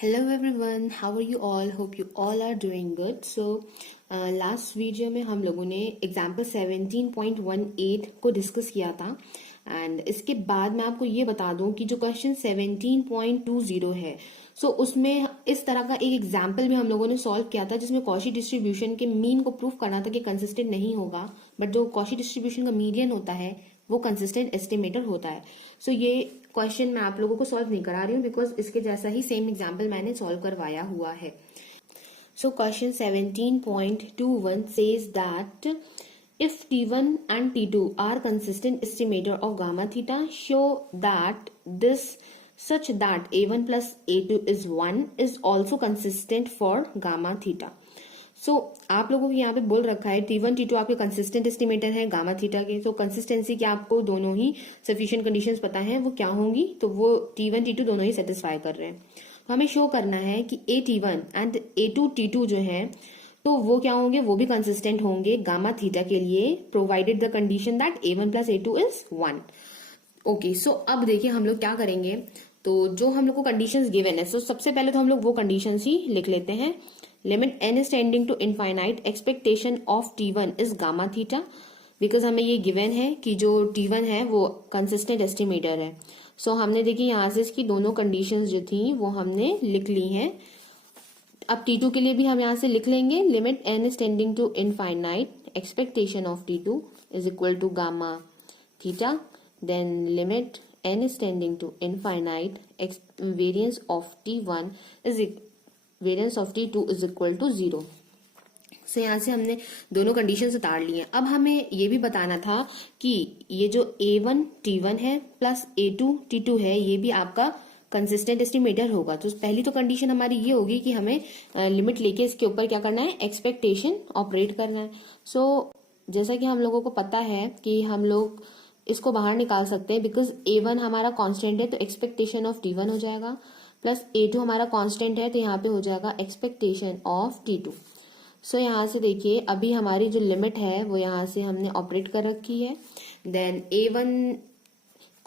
Hello everyone, how are you all? Hope you all are doing good. So last video में हम लोगों ने example 17.18 को discuss किया था एंड इसके बाद मैं आपको ये बता दूं कि जो क्वेश्चन 17.20 है उसमें इस तरह का एक एग्जाम्पल भी हम लोगों ने सॉल्व किया था जिसमें कॉशी डिस्ट्रीब्यूशन के मीन को प्रूफ करना था कि कंसिस्टेंट नहीं होगा, बट जो कॉशी डिस्ट्रीब्यूशन का मीडियन होता है वो कंसिस्टेंट एस्टिमेटर होता है. ये क्वेश्चन मैं आप लोगों को सॉल्व नहीं करा रही हूँ बिकॉज इसके जैसा ही सेम एग्जाम्पल मैंने सॉल्व करवाया हुआ है. Question 17.21 says that if T1 and T2 are consistent estimator of gamma theta, show that this such that A1 plus A2 is 1 is also consistent for gamma theta. आप लोगों को यहाँ पे बोल रखा है T1 T2 आपके कंसिस्टेंट एस्टिमेटर है गामा थीटा के. कंसिस्टेंसी के आपको दोनों ही सफिशिएंट कंडीशंस पता है वो क्या होंगी, तो वो T1 T2 दोनों ही सेटिस्फाई कर रहे हैं. हमें शो करना है कि A1 एंड A2 T2 जो है तो वो क्या होंगे, वो भी कंसिस्टेंट होंगे गामा थीटा के लिए, provided the condition that A1 plus A2 is 1. Okay, अब देखिए हम लोग क्या करेंगे. तो जो हम लोग को कंडीशंस गिवन है सबसे पहले तो हम लोग वो कंडीशंस ही लिख लेते हैं. Limit n is tending to infinite, expectation of T1 is gamma theta, because हमें ये गिवन है कि जो T1 है वो कंसिस्टेंट एस्टिमेटर है. हमने देखिए यहाँ से इसकी दोनों कंडीशंस जो थी वो हमने लिख ली हैं. अब T2 के लिए भी हम यहाँ से लिख लेंगे. Limit n is tending to infinite, expectation of T2 is equal to gamma theta, then limit n is tending to infinite, variance of T1 is variance of T2 is equal to 0. यहाँ से हमने दोनों conditions उतार ली हैं. अब हमें ये भी बताना था कि ये जो A1 T1 है प्लस A2 T2 है ये भी आपका कंसिस्टेंट एस्टिमेटर होगा. तो पहली तो कंडीशन हमारी ये होगी कि हमें लिमिट लेके इसके ऊपर क्या करना है, एक्सपेक्टेशन ऑपरेट करना है. जैसा कि हम लोगों को पता है कि हम लोग इसको बाहर निकाल सकते हैं बिकॉज A1 हमारा कांस्टेंट है तो एक्सपेक्टेशन ऑफ T1 हो जाएगा, प्लस A2 हमारा कांस्टेंट है तो यहाँ पे हो जाएगा एक्सपेक्टेशन ऑफ T2. यहाँ से देखिए अभी हमारी जो लिमिट है वो यहाँ से हमने ऑपरेट कर रखी है. देन A1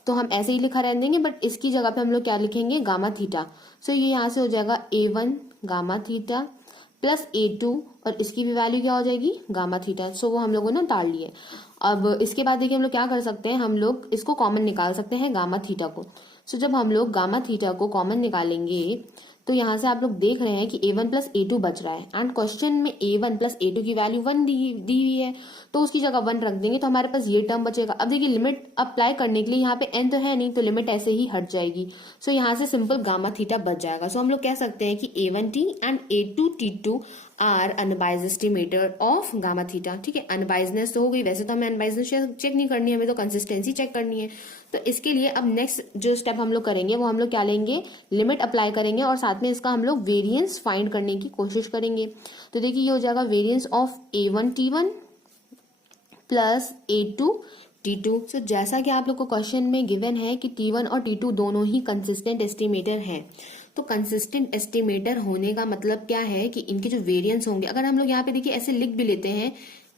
तो हम ऐसे ही लिखा रहने देंगे, बट इसकी जगह पे हम लोग क्या लिखेंगे, गामा थीटा. ये यहाँ से हो जाएगा A1 gamma theta plus A2 और इसकी भी वैल्यू क्या हो जाएगी, गामा थीटा. वो हम लोगों ने डाल लिए. अब इसके बाद देखिए हम लोग क्या कर सकते हैं, हम लोग इसको कॉमन निकाल सकते हैं गामा थीटा को. जब हम लोग गामा थीटा को कॉमन निकालेंगे तो यहाँ से आप लोग देख रहे हैं कि A1 प्लस A2 बच रहा है एंड क्वेश्चन में A1 प्लस A2 की वैल्यू 1 दी हुई है तो उसकी जगह 1 रख देंगे तो हमारे पास ये टर्म बचेगा. अब देखिए लिमिट अप्लाई करने के लिए यहाँ पे n तो है नहीं तो लिमिट ऐसे ही हट जाएगी. यहाँ से सिंपल गामा थीटा बच जाएगा. हम लोग कह सकते हैं कि A1T and A2 T2 are unbiased estimator of gamma theta. ठीक है, अनबाइज्डनेस तो हो गई, वैसे तो हमें अनबाइज्डनेस चेक नहीं करनी है, हमें तो कंसिस्टेंसी चेक करनी है. तो इसके लिए अब नेक्स्ट जो स्टेप हम लोग करेंगे वो हम लोग क्या लेंगे, लिमिट अप्लाई करेंगे और साथ में इसका हम लोग वेरिएंस फाइंड करने की कोशिश करेंगे. तो देखिए ये हो जाएगा variance of A1 T1 plus A2 T2. जैसा कि आप लोग को क्वेश्चन में गिवन है कि T1 और T2 दोनों ही कंसिस्टेंट एस्टिमेटर हैं. तो कंसिस्टेंट एस्टिमेटर होने का मतलब क्या है कि इनके जो वेरिएंस होंगे, अगर हम लोग यहाँ पे देखिए ऐसे लिख भी लेते हैं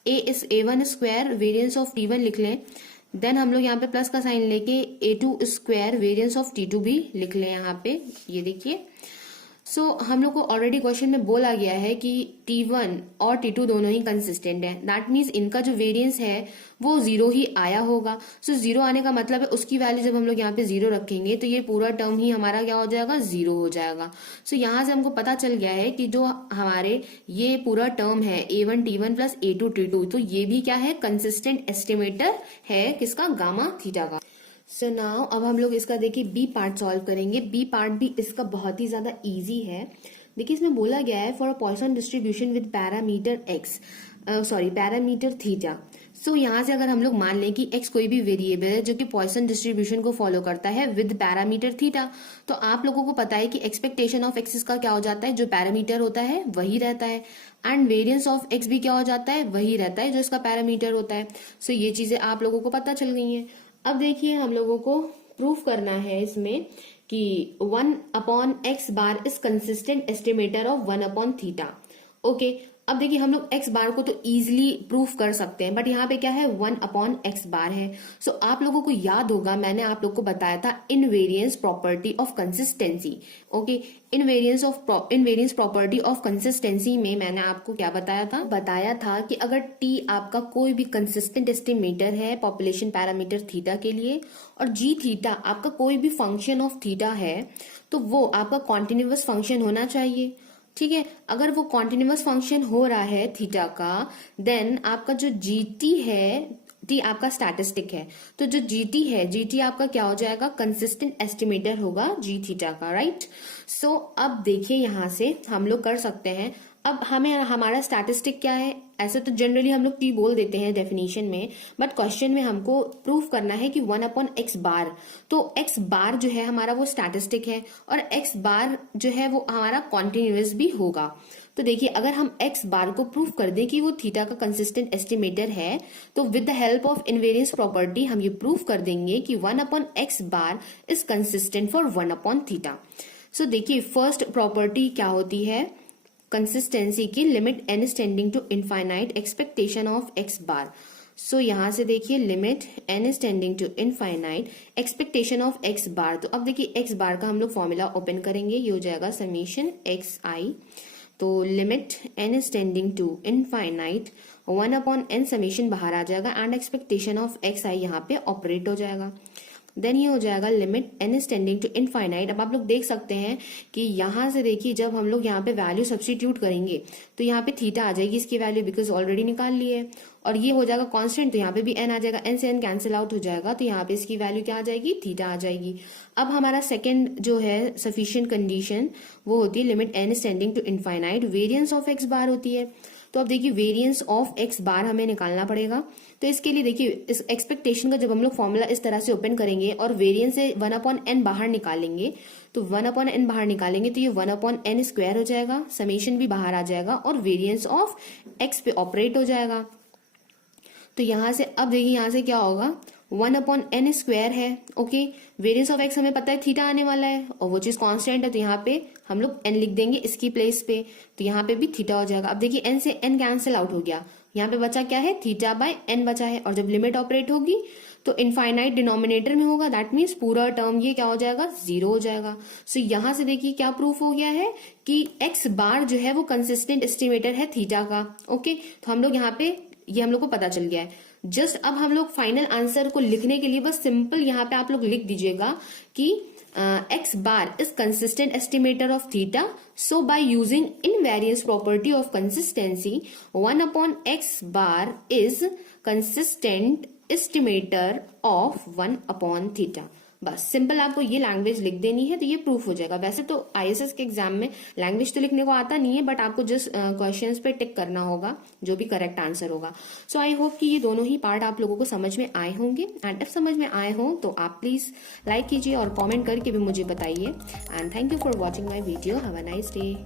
A1 square variance of T1 लिख लें, देन हम लोग यहाँ पे प्लस का साइन लेके A2 square variance of T2 भी लिख लें यहाँ पे. ये देखिए हम लोग को ऑलरेडी क्वेश्चन में बोला गया है कि T1 और T2 दोनों ही कंसिस्टेंट है. दैट मीन्स इनका जो वेरिएंस है वो 0 ही आया होगा. 0 आने का मतलब है उसकी वैल्यू जब हम लोग यहाँ पे 0 रखेंगे तो ये पूरा टर्म ही हमारा क्या हो जाएगा, 0 हो जाएगा. यहाँ से हमको पता चल गया है कि जो हमारे ये पूरा टर्म है A1 T1 plus A2 T2 तो ये भी क्या है, कंसिस्टेंट एस्टिमेटर है किसका, गामा थीटा का. नाउ अब हम लोग इसका देखिए बी पार्ट सॉल्व करेंगे. बी पार्ट भी इसका बहुत ही ज्यादा इजी है. देखिए इसमें बोला गया है for a Poisson distribution with parameter parameter theta. यहाँ से अगर हम लोग मान लें कि x कोई भी वेरिएबल है जो कि पॉइसन डिस्ट्रीब्यूशन को फॉलो करता है विद पैरामीटर थीटा, तो आप लोगों को पता है कि एक्सपेक्टेशन ऑफ x का क्या हो जाता है, जो पैरामीटर होता है वही रहता है, एंड वेरिएंस ऑफ x भी क्या हो जाता है, वही रहता है जो इसका पैरामीटर होता है. ये चीजें आप लोगों को पता चल गई हैं. अब देखिए हम लोगों को प्रूफ करना है इसमें कि 1 upon x bar is consistent estimator of 1 upon theta. Okay, अब देखिए हम लोग x बार को तो इजीली प्रूफ कर सकते हैं, बट यहाँ पे क्या है 1/x बार है। सो आप लोगों को याद होगा मैंने आप लोग को बताया था invariance property of consistency. Okay, invariance property of consistency में मैंने आपको क्या बताया था कि अगर t आपका कोई भी कंसिस्टेंट एस्टिमेटर है पॉपुलेशन पैरामीटर थीटा के लिए, और g थीटा आपका कोई भी फंक्शन ऑफ थीटा है, तो वो आपका कॉन्टिन्यूअस फंक्शन होना चाहिए। ठीक है, अगर वो कॉन्टिन्यूअस फंक्शन हो रहा है थीटा का, देन आपका जो जीटी है, टी आपका स्टैटिस्टिक है, तो जो जीटी है, जीटी आपका क्या हो जाएगा, कंसिस्टेंट एस्टिमेटर होगा जी थीटा का, राइट। सो अब देखिए यहां से हम लोग कर सकते हैं, अब हमें हमारा स्टैटिस्टिक क्या है, ऐसे तो जनरली हम लोग टी बोल देते हैं डेफिनेशन में, बट क्वेश्चन में हमको प्रूफ करना है कि 1/x बार, तो x बार जो है हमारा वो स्टैटिस्टिक है, और x बार जो है वो हमारा कॉन्टिन्यूअस भी होगा। तो देखिए अगर हम x बार को प्रूफ कर दें कि वो थीटा का कंसिस्टेंट एस्टिमेटर है, तो with the help of invariance property हम ये प्रूफ कर देंगे कि 1/x bar is consistent for 1/थीटा। सो देखिए फर्स्ट प्रॉपर्टी क्या होती है कंसिस्टेंसी की, limit n is tending to infinite expectation of x bar. So यहां से देखिए limit n is tending to infinite expectation of x bar. तो अब देखिए x बार का हम लोग फॉर्मूला ओपन करेंगे, ये हो जाएगा समीशन xi, तो limit n is tending to infinite 1/n summation बाहर आ जाएगा एंड एक्सपेक्टेशन ऑफ xi यहाँ पे ऑपरेट हो जाएगा। देन ये हो जाएगा limit n is tending to infinite. अब आप लोग देख सकते हैं कि यहां से देखिए जब हम लोग यहाँ पे वैल्यू सब्स्टिट्यूट करेंगे तो यहाँ पे थीटा आ जाएगी इसकी वैल्यू, बिकॉज ऑलरेडी निकाल ली है, और ये हो जाएगा कांस्टेंट, तो यहाँ पे भी n आ जाएगा, n से n कैंसिल आउट हो जाएगा, तो यहाँ पे इसकी वैल्यू क्या आ जाएगी, थीटा आ जाएगी। अब हमारा सेकंड जो है सफिशिएंट कंडीशन वो होती है limit n is tending to infinite variance of x bar होती है। तो अब देखिए वेरिएंस ऑफ x बार हमें निकालना पड़ेगा, तो इसके लिए देखिए इस एक्सपेक्टेशन का जब हम लोग फॉर्मूला इस तरह से ओपन करेंगे और वेरिएंस से 1/n बाहर निकालेंगे, तो 1/n बाहर निकालेंगे तो ये 1/n स्क्वायर हो जाएगा, समेशन भी बाहर आ जाएगा और वेरिएंस ऑफ x पे ऑपरेट हो जाएगा। तो यहां से अब देखिए यहां से क्या होगा, 1/n स्क्वायर है, ओके, वेरिएंस ऑफ x हमें पता है थीटा आने वाला है और वो चीज कांस्टेंट है, तो यहाँ पे हम लोग n लिख देंगे इसकी प्लेस पे, तो यहाँ पे भी थीटा हो जाएगा। अब देखिए n से n कैंसिल आउट हो गया, यहाँ पे बचा क्या है, थीटा बाय n बचा है, और जब लिमिट ऑपरेट होगी तो इनफाइनाइट डिनोमिनेटर में होगा, दैट मीन्स पूरा टर्म ये क्या हो जाएगा, 0 हो जाएगा। सो यहाँ से देखिए क्या प्रूफ हो गया है कि x बार जो है वो कंसिस्टेंट एस्टिमेटर है थीटा का। ओके, तो हम लोग यहाँ पे ये हम लोग को पता चल गया है। जस्ट अब हम लोग फाइनल आंसर को लिखने के लिए बस सिंपल यहाँ पे आप लोग लिख दीजिएगा कि x bar is consistent estimator of theta, so by using invariance property of consistency 1/x bar is consistent estimator of 1/theta। बस सिंपल आपको ये लैंग्वेज लिख देनी है तो ये प्रूफ हो जाएगा। वैसे तो आईएसएस के एग्जाम में लैंग्वेज तो लिखने को आता नहीं है, बट आपको जस्ट क्वेश्चंस पे टिक करना होगा जो भी करेक्ट आंसर होगा। सो आई होप कि ये दोनों ही पार्ट आप लोगों को समझ में आए होंगे, एंड इफ समझ में आए हो तो आप प्लीज लाइक कीजिए और कॉमेंट करके भी मुझे बताइए। And thank you for watching my video, have a nice day.